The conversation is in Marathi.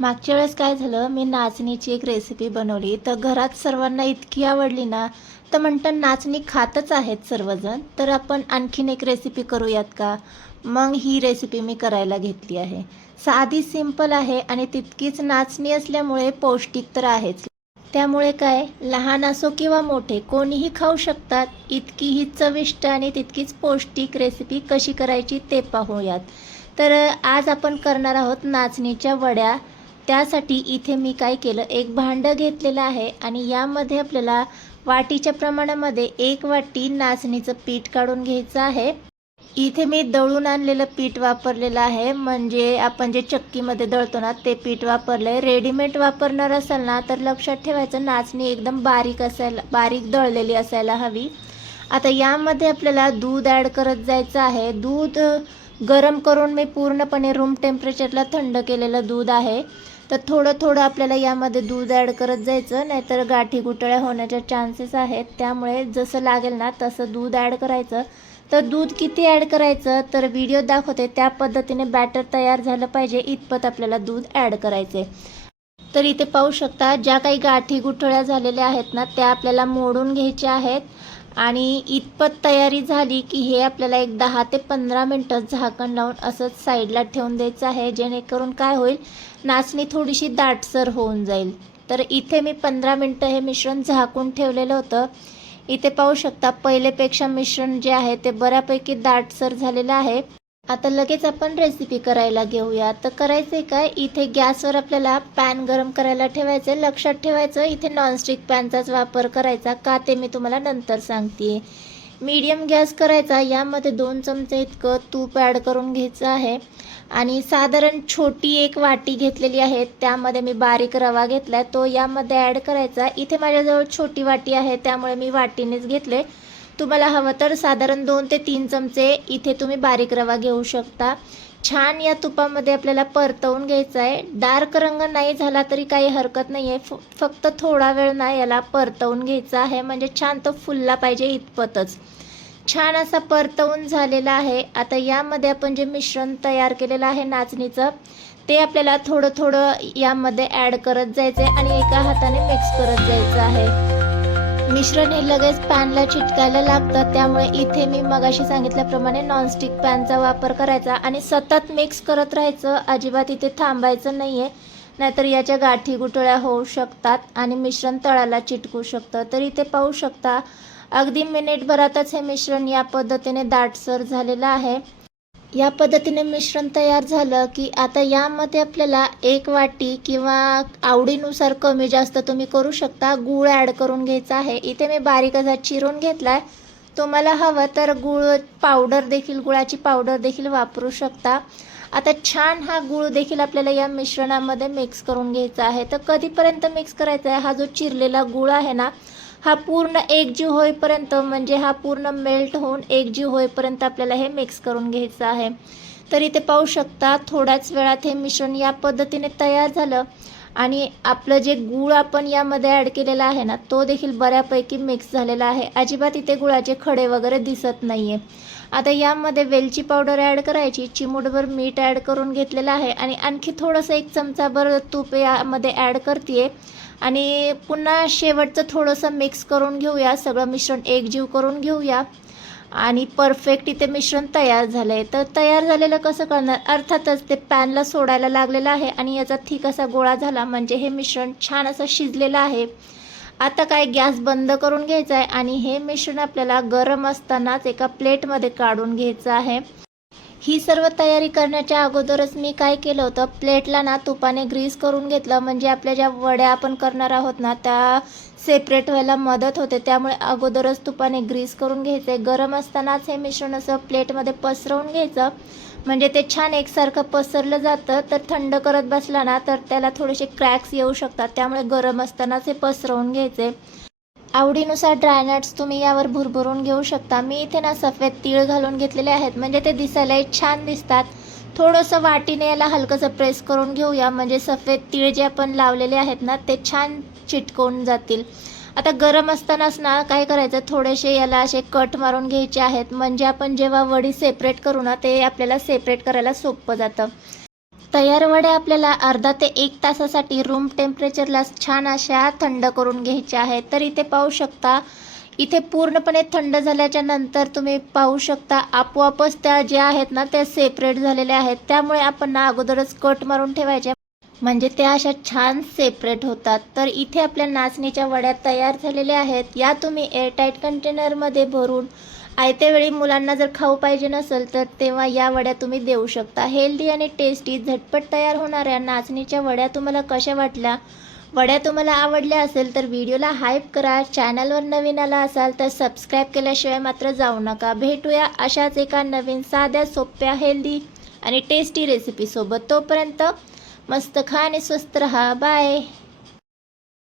मागच्या वेळेस काय झालं, मी नाचणीची एक रेसिपी बनवली तर घरात सर्वांना इतकी आवडली ना, तर म्हणतात नाचणी खातच आहेत सर्वजण, तर आपण आणखीन एक रेसिपी करूयात का. मग ही रेसिपी मी करायला घेतली आहे. साधी सिंपल आहे आणि तितकीच नाचणी असल्यामुळे पौष्टिक तर आहेच. त्यामुळे काय, लहान असो किंवा मोठे कोणीही खाऊ शकतात. इतकी ही चविष्ट आणि तितकीच पौष्टिक रेसिपी कशी करायची ते पाहूयात. तर आज आपण करणार आहोत नाचणीच्या वड्या. त्यासाठी इथे मी काय केलं, एक भांडं घेतलेलं आहे आणि यामध्ये आपल्याला वाटीच्या प्रमाणामध्ये 1 वाटी नाचणीचं पीठ काढून घ्यायचं आहे. इथे मी दळून आणलेलं पीठ वापरलेलं आहे, म्हणजे आपण जे चक्कीमध्ये दळतो ना ते पीठ वापरलं आहे. रेडीमेड वापरणार असाल ना तर लक्षात ठेवायचं, नाचणी एकदम बारीक दळलेली असायला हवी. आता यामध्ये आपल्याला दूध ॲड करत जायचं आहे. दूध गरम करून मी पूर्णपणे रूम टेम्परेचरला थंड केलेलं दूध आहे. तर थोडं थोडं आपल्याला यामध्ये दूध ॲड करत जायचं, नाहीतर गाठी गुठळ्या होण्याचे चान्सेस आहेत. त्यामुळे जसं लागेल ना तसं दूध ॲड करायचं. तर दूध किती ॲड करायचं तर व्हिडिओ दाखवते त्या पद्धतीने बॅटर तयार झालं पाहिजे इतपत आपल्याला दूध ॲड करायचे. तर इथे पाहू शकता, ज्या काही गाठी गुठळ्या झालेल्या आहेत ना त्या आपल्याला मोडून घ्यायच्या आहेत. आणि इतपत तयारी झाली की हे आपल्याला एक 10 ते 15 मिनटं झाकण लावून असंच साईडला ठेवून द्यायचं आहे, जेणेकरून काय होईल, नाचणी थोडीशी दाटसर होऊन जाईल. तर इथे मी 15 मिनटं हे मिश्रण झाकून ठेवलेलं होतं. इथे पाहू शकता, पहिलेपेक्षा मिश्रण जे आहे ते बऱ्यापैकी दाटसर झालेलं आहे. आता लगेच आपण रेसिपी करायला घेऊया. तर करायचे काय, इथे गॅसवर आपल्याला पॅन गरम करायला ठेवायचे. लक्षात ठेवायचं, इथे नॉनस्टिक पॅनचाच वापर करायचा, का ते मी तुम्हाला नंतर सांगते. मीडियम गॅस करायचा. यामध्ये 2 चमचे इतकं तूप ॲड करून घ्यायचं आहे. आणि साधारण छोटी एक वाटी घेतलेली आहे, त्यामध्ये मी बारीक रवा घेतला आहे, तो यामध्ये ॲड करायचा. इथे माझ्याजवळ छोटी वाटी आहे त्यामुळे मी वाटीनेच घेतले. तुम्हाला हवं तर साधारण 2 ते 3 चमचे इथे तुम्ही बारीक रवा घेऊ शकता. छान या तुपामध्ये आपल्याला परतवून घ्यायचं आहे. डार्क रंग नाही झाला तरी काही हरकत नाही आहे, फक्त थोडा वेळ ना याला परतवून घ्यायचा आहे, म्हणजे छान तो फुलला पाहिजे इतपतच. छान असा परतवून झालेला आहे. आता यामध्ये आपण जे मिश्रण तयार केलेलं आहे नाचणीचं, ते आपल्याला थोडं थोडं यामध्ये ॲड करत जायचं आहे आणि एका हाताने मिक्स करत जायचं आहे. मिश्रण हे लगेच पॅनला चिटकायला लागतं, त्यामुळे इथे मी मगाशी सांगितल्याप्रमाणे नॉनस्टिक पॅनचा वापर करायचा आणि सतत मिक्स करत राहायचं. अजिबात इथे थांबायचं नाही आहे, नाहीतर याच्या गाठी गुठळ्या होऊ शकतात आणि मिश्रण तळाला चिटकू शकतं. तर इथे पाहू शकता, अगदी मिनिटभरातच हे मिश्रण या पद्धतीने दाटसर झालेलं आहे. या पद्धतीने मिश्रण तयार झालं की आता यामध्ये आपल्याला 1 वाटी किंवा आवडीनुसार कमी जास्त तुम्ही करू शकता, गूळ ॲड करून घ्यायचा आहे. इथे मी बारीक असा चिरून घेतला आहे. तुम्हाला हवं तर गुळाची पावडर देखील वापरू शकता. आता छान हा गूळ देखील आपल्याला या मिश्रणामध्ये मिक्स करून घ्यायचा आहे. तर कधीपर्यंत मिक्स करायचा आहे, हा जो चिरलेला गूळ आहे ना हा पूर्ण एकजीव होईपर्यंत, म्हणजे हा पूर्ण मेल्ट होऊन एकजीव होईपर्यंत आपल्याला हे मिक्स करून घ्यायचं आहे. तर इथे पाहू शकता, थोड्याच वेळात हे मिश्रण या पद्धतीने तयार झालं आणि आपलं जे गूळ आपण यामध्ये ॲड केलेला आहे ना तो देखील बऱ्यापैकी मिक्स झालेला आहे. अजिबात इथे गुळाचे खडे वगैरे दिसत नाही आहे. आता यामध्ये वेलची पावडर ॲड करायची, चिमूटभर मीठ ॲड करून घेतलेलं आहे आणि आणखी थोडंसं 1 चमचाभर तूप यामध्ये ॲड करते आणि पुन्हा शेवटचं थोडंसं मिक्स करून घेऊया. सगळं मिश्रण एकजीव करून घेऊया आणि परफेक्ट इथे मिश्रण तयार झालं आहे. तर तयार झालेलं कसं करणार, अर्थातच ते पॅनला सोडायला लागलेलं आहे आणि याचा थिक असा गोळा झाला, म्हणजे हे मिश्रण छान असं शिजलेलं आहे. आता काय, गॅस बंद करून घ्यायचा आहे आणि हे मिश्रण आपल्याला गरम असतानाच एका प्लेटमध्ये काढून घ्यायचं आहे. ही सर्व तयारी करण्याच्या अगोदरच मी काय केलं होतं, प्लेटला ना तुपाने ग्रीस करून घेतलं, म्हणजे आपल्या ज्या वड्या आपण करणार आहोत ना त्या सेपरेट व्हायला मदत होते. त्यामुळे अगोदरच तुपाने ग्रीस करून घ्यायचे. गरम असतानाच हे मिश्रण असं प्लेटमध्ये पसरवून घ्यायचं, म्हणजे ते छान एकसारखं पसरलं जातं. तर थंड करत बसला ना तर त्याला थोडेसे क्रॅक्स येऊ शकतात, त्यामुळे गरम असतानाच हे पसरवून घ्यायचे. आवडीनुसार ड्रायनट्स तुम्ही यावर भुरभरून घेऊ शकता. मी इथे ना सफेद तीळ घालून घेतलेले आहेत, म्हणजे ते दिसायलाही छान दिसतात. थोडंसं वाटीने याला हलकंसं प्रेस करून घेऊया, म्हणजे सफेद तीळ जे आपण लावलेले आहेत ना ते छान चिटकवून जातील. आता गरम असतानाच ना काय करायचं, थोडेसे याला असे कट मारून घ्यायचे आहेत, म्हणजे आपण जेव्हा वडी सेपरेट करू ना ते आपल्याला सेपरेट करायला सोपं जातं. तयार वड्या आपल्याला अर्धा ते 1 तासासाठी रूम टेम्परेचरला छान अशा थंड करून घ्यायच्या आहेत. तर इथे पाहू शकता, इथे पूर्णपणे थंड झाल्याच्या नंतर तुम्ही पाहू शकता आपोआपच त्या ज्या आहेत ना त्या सेपरेट झालेल्या आहेत. त्यामुळे आपण ना अगोदरच कट मारून ठेवायच्या, म्हणजे त्या अशा छान सेपरेट होतात. तर इथे आपल्या नाचणीच्या वड्या तयार झालेल्या आहेत. या तुम्ही एअरटाईट कंटेनरमध्ये भरून आयत्या वेळी मुलांना जर खाऊ पाहिजे नसेल तर तेव्हा या वड्या तुम्ही देऊ शकता. हेल्दी आणि टेस्टी झटपट तयार होणाऱ्या नाचणीच्या वड्या तुम्हाला कशा वाटल्या? वड्या तुम्हाला आवडल्या असेल तर व्हिडिओला हाईप करा. चॅनलवर नवीन आला असाल तर सबस्क्राईब केल्याशिवाय मात्र जाऊ नका. भेटूया अशाच एका नवीन साध्या सोप्या हेल्दी आणि टेस्टी रेसिपीसोबत. तोपर्यंत मस्त खा आणि स्वस्त रहा. बाय.